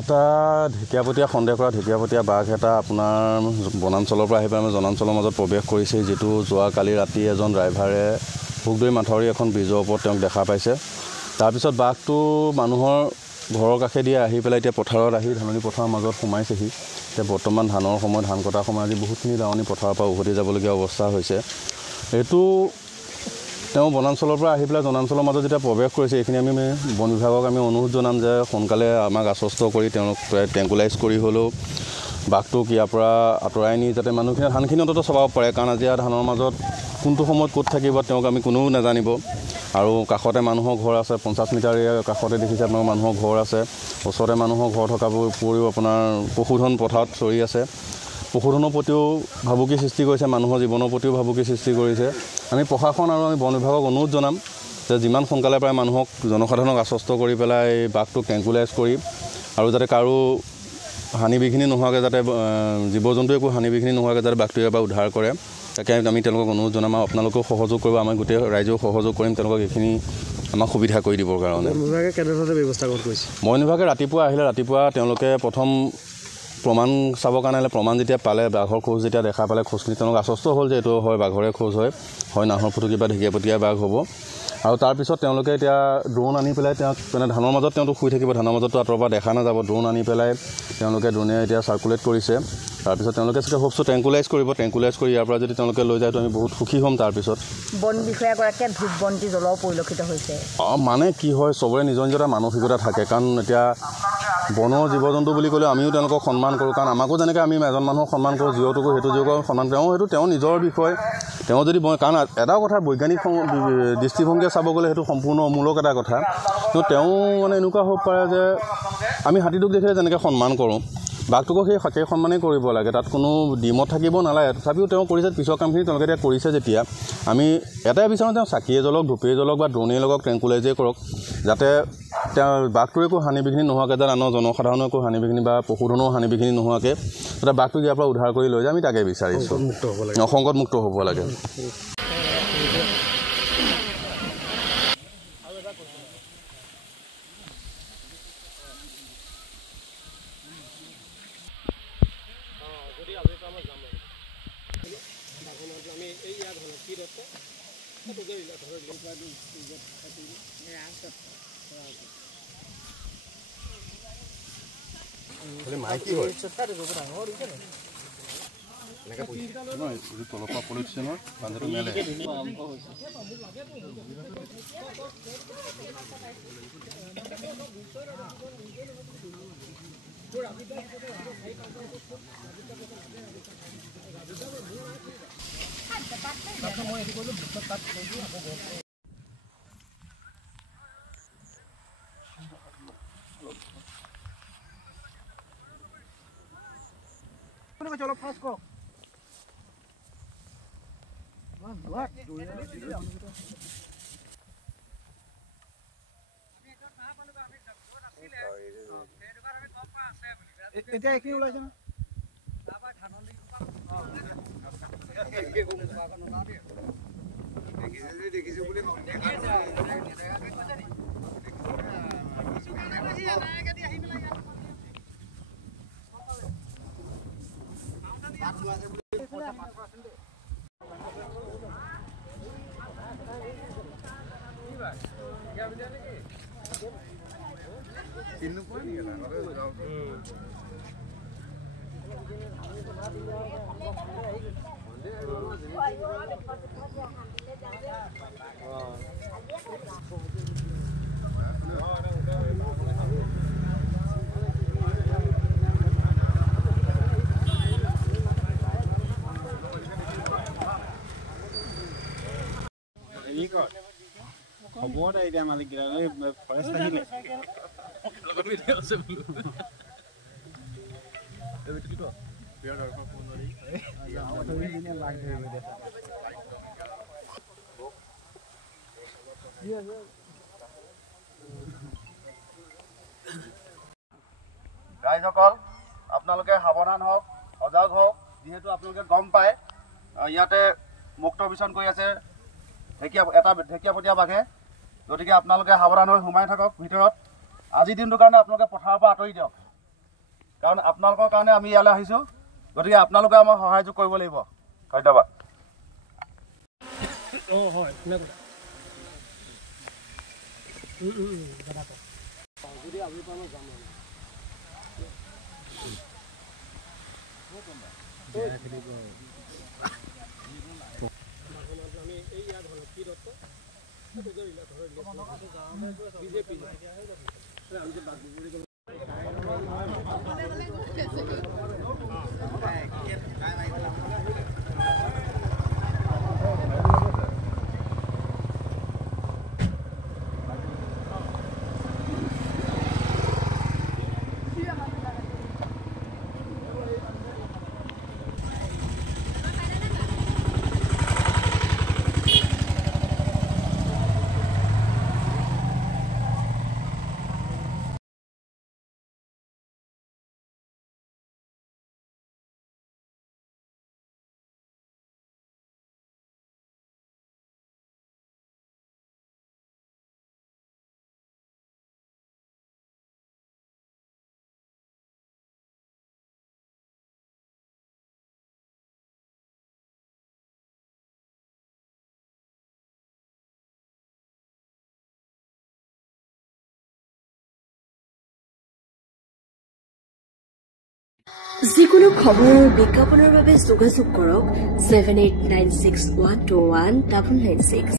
এটা ঢেকীয়াপতীয়া সন্দেহ কৰা ঢেকীয়াপতীয়া বাঘ এটা আপোনাৰ বনাঞ্চলৰ পৰা আহি পেলাই আমাৰ জনাঞ্চলৰ মাজত প্ৰৱেশ কৰিছে, যিটো যোৱাকালি ৰাতি এজন ড্ৰাইভাৰে ভোগদৈ মাথাউৰি এখন ব্ৰিজৰ ওপৰত তেওঁক দেখা পাইছে। তাৰপিছত বাঘটো মানুহৰ ঘৰৰ কাষেদি আহি পেলাই এতিয়া পথাৰত আহি ধাননি পথাৰৰ মাজত সোমাইছেহি। এতিয়া বৰ্তমান ধানৰ সময়, ধান কটাৰ সময়, আজি বহুতখিনি দাৱনি পথাৰৰ পৰা উভতি যাবলগীয়া অৱস্থা হৈছে। এইটো তেওঁ বনাঞ্চলৰ পৰা আহি পেলাই জনাঞ্চলৰ মাজত যেতিয়া প্ৰৱেশ কৰিছে, এইখিনি আমি বন বিভাগক আমি অনুৰোধ জনাম যে সোনকালে আমাক আশ্বস্ত কৰি তেওঁলোক ট্ৰেংকুলাইজ কৰি হ'লেও বাঘটোক ইয়াৰ পৰা আঁতৰাই নি যাতে মানুহখিনি ধানখিনি অন্ততঃ চলাব পাৰে। কাৰণ আজি ধানৰ মাজত কোনটো সময়ত ক'ত থাকিব তেওঁক আমি কোনেও নাজানিব। আৰু কাষতে মানুহৰ ঘৰ আছে, 50 মিটাৰ কাষতে দেখিছে আপোনালোকৰ মানুহৰ ঘৰ আছে। ওচৰতে মানুহৰ ঘৰ থকাৰ উপৰিও আপোনাৰ পশুধন পথাৰত চৰি আছে। পশুধনৰ প্ৰতিও ভাবুকি সৃষ্টি কৰিছে, মানুহৰ জীৱনৰ প্ৰতিও ভাবুকি সৃষ্টি কৰিছে। আমি প্ৰশাসন আৰু আমি বন বিভাগক অনুৰোধ জনাম যে যিমান সোনকালে পাৰে মানুহক, জনসাধাৰণক আশ্বস্ত কৰি পেলাই বাঘটোক ট্ৰেংকুলাইজ কৰি আৰু যাতে কাৰো হানি বিঘিনি নোহোৱাকৈ, যাতে জীৱ জন্তু একো হানি বিঘিনি নোহোৱাকৈ যাতে বাঘটো ইয়াৰ পৰা উদ্ধাৰ কৰে, তাকে আমি তেওঁলোকক অনুৰোধ জনাম। আৰু আপোনালোকেও সহযোগ কৰিব, আমি গোটেই ৰাইজেও সহযোগ কৰিম তেওঁলোকক এইখিনি আমাক সুবিধা কৰি দিবৰ কাৰণে। বন বিভাগে কেনেধৰণে ব্যৱস্থা গ্ৰহণ কৰিছে? বন বিভাগে ৰাতিপুৱা আহিলে, ৰাতিপুৱা তেওঁলোকে প্ৰথম প্ৰমাণ চাবৰ কাৰণে আহিলে। প্ৰমাণ যেতিয়া পালে, বাঘৰ খোজ যেতিয়া দেখা পালে, খোজখিনি তেওঁলোক আশ্বস্ত হ'ল যে এইটো হয় বাঘৰে খোজ হয় নাহৰ ফুটুকী বা ঢেকীয়াপতীয়া বাঘ হ'ব। আৰু তাৰপিছত তেওঁলোকে এতিয়া ড্ৰোন আনি পেলাই তেওঁক মানে ধানৰ মাজত তেওঁতো শুই থাকিব, ধানৰ মাজততো আঁতৰৰ পৰা দেখা নাযাব। ড্ৰোন আনি পেলাই তেওঁলোকে ড্ৰোনে এতিয়া চাৰ্কুলেট কৰিছে। তাৰপিছত তেওঁলোকে চাগে হোপছটো ট্ৰেংকুলাইজ কৰিব। ট্ৰেংকুলাইজ কৰি ইয়াৰ পৰা যদি তেওঁলোকে লৈ যায় তো আমি বহুত সুখী হ'ম। তাৰপিছত বন বিষয়াগৰাকীয়ে ধূপ বন্তি জ্বলোৱাও পৰিলক্ষিত হৈছে। মানে কি হয়, চবৰে নিজৰ নিজৰ এটা মানসিকতা থাকে। কাৰণ এতিয়া বনৰ জীৱ জন্তু বুলি ক'লে আমিও তেওঁলোকক সন্মান কৰোঁ। কাৰণ আমাকো যেনেকৈ আমি এজন মানুহক সন্মান কৰোঁ, জীৱটোকো সেইটো জীৱক সন্মান কৰোঁ। সেইটো তেওঁৰ নিজৰ বিষয়। তেওঁ যদি কাৰণ এটাও কথা বৈজ্ঞানিক দৃষ্টিভংগীয়ে চাব গ'লে সেইটো সম্পূৰ্ণ অমূলক এটা কথা। কিন্তু তেওঁ মানে এনেকুৱা হ'ব পাৰে যে আমি হাতীটোক দেখিলে যেনেকৈ সন্মান কৰোঁ, বাঘটোকো সেই সন্মানেই কৰিব লাগে। তাত কোনো ডিমত থাকিব নালাগে। তথাপিও তেওঁ কৰিছে, পিছৰ কামখিনি তেওঁলোকে এতিয়া কৰিছে যেতিয়া, আমি এটাই বিচাৰোঁ তেওঁ চাকিয়ে জ্বলক, ধূপেই জ্বলক বা ড্ৰোনেই লগক, ট্ৰেংকুলাইজেই কৰক, যাতে তেওঁ বাঘটোৰ একো হানি বিঘিনি নোহোৱাকৈ, যাতে আনৰ জনসাধাৰণৰ একো হানি বিঘিনি বা পশুধনৰ হানি বিঘিনি নোহোৱাকৈ যাতে বাঘটোক ইয়াৰ পৰা উদ্ধাৰ কৰি লৈ যায়, আমি তাকে বিচাৰিছোঁ। সংকটমুক্ত হ'ব লাগে। মাইকী হয় তলৰ পৰা পলিউশ্যনৰ পাঞ্জাটো মেলে। চলো ফাস্ট কৰো। এতিয়া কি ওলাইছে না? খবৰ এতিয়া মালিক ফৰেষ্ট আহিলে ৰাইজসকল, আপোনালোকে সাৱধান হওক, সজাগ হওক। যিহেতু আপোনালোকে গম পায় ইয়াতে মুক্ত বিচৰণ কৰি আছে ঢেকীয়াপতীয়া বাঘে, গতিকে আপোনালোকে সাৱধান হৈ সোমাই থাকক ভিতৰত। আজিৰ দিনটোৰ কাৰণে আপোনালোকে পথাৰৰ পৰা আঁতৰি দিয়ক। কাৰণ আপোনালোকৰ কাৰণে আমি ইয়ালৈ আহিছোঁ গতিকে আপোনালোকে আমাক সহায় কৰিব লাগিব ধন্যবাদ যিকোনো খবৰ বিজ্ঞাপনৰ বাবে যোগাযোগ কৰক 7896121996